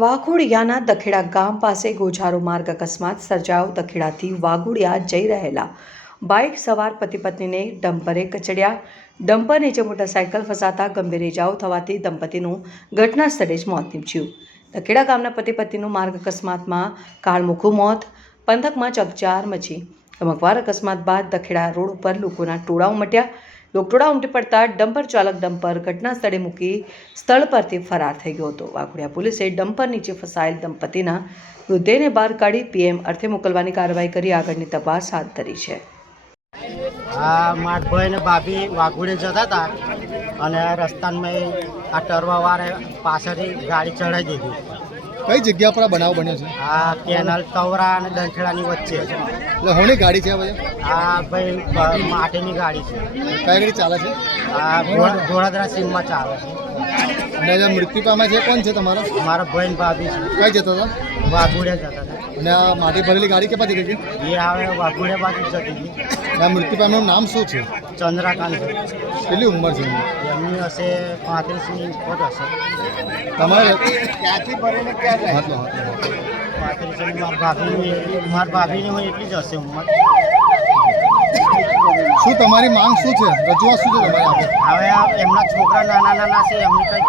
વાઘોડિયાના દખેડા ગામ પાસે ગોઝારો માર્ગ અકસ્માત સર્જાયો। દખેડાથી વાઘોડિયા જઈ રહેલા બાઇક સવાર પતિ પત્નીને ડમ્પરે કચડ્યા। ડમ્પર નીચે મોટરસાઇકલ ફસાતા ગંભીર ઇજાઓ થવાથી દંપતીનું ઘટના સ્થળે જ મોત નીપજ્યું। દખેડા ગામના પતિ પત્નીનું માર્ગ અકસ્માતમાં કાળમુખું મોત। પંથકમાં ચકચાર મચી। ચમકવાર અકસ્માત બાદ દખેડા રોડ ઉપર લોકોના ટોળા ઉમટ્યા। લોકટોળા ઉમટી પડતા ડમ્પર ચાલક ડમ્પર ઘટના સ્થળે મૂકી સ્થળ પરથી ફરાર થઈ ગયો હતો। વાઘોડિયા પોલીસે ડમ્પર નીચે ફસાયેલ દંપતીના મૃતદેહને બહાર કાઢી પીએમ અર્થે મોકલવાની કાર્યવાહી કરી આગળની તપાસ હાથ ધરી છે। મારા ભાઈ ને ભાભી વાઘોડે જતા હતા અને રસ્તામાં આ ટરવાવાળા પાછળથી ગાડી ચડાવી દીધી। કઈ જગ્યા પર આ બનાવ બન્યો છે? આ કેનાલ તવરા અને દંખેડાની વચ્ચે। એટલે હોની ગાડી છે ભાઈ? આ ભાઈ માટીની ગાડી છે। કઈ ગાડી ચાલે છે? આ ઘોડાદરા સીમમાં ચાલે છે। અને જે મૃત્યુ પામ્યા છે કોણ છે તમારા? મારા ભાઈ ને ભાભી છે। કઈ જતા હતા? વાઘોડે જતા હતા। અને આ માટી ભરેલી ગાડી કે પાછી ગઈ? એ આવે વાઘોડે બાજુ જતી હતી। આ મૃત્યુ પામ્યાનું નામ શું છે? ચંદ્રકાંત। કેટલી ઉંમર છે એમની હશે 35ની ઉપર હશે। તમારે ક્યાંથી ભરીને ક્યાં જાય? હાથલો હાથલો 35 મારા ભાભીની હોય એટલી જ હશે ઉંમર। શું તમારી માંગ શું છે? રજૂઆત શું છે તમારી? હવે એમના છોકરા નાના નાના છે, એમની કંઈક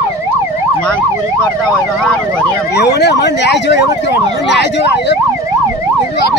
માંગ પૂરી કરતા હોય તો સારું હોય એમ। એવું ને અમારે ન્યાય જોઈએ, એવું કહેવાનું ન્યાય જોઈએ।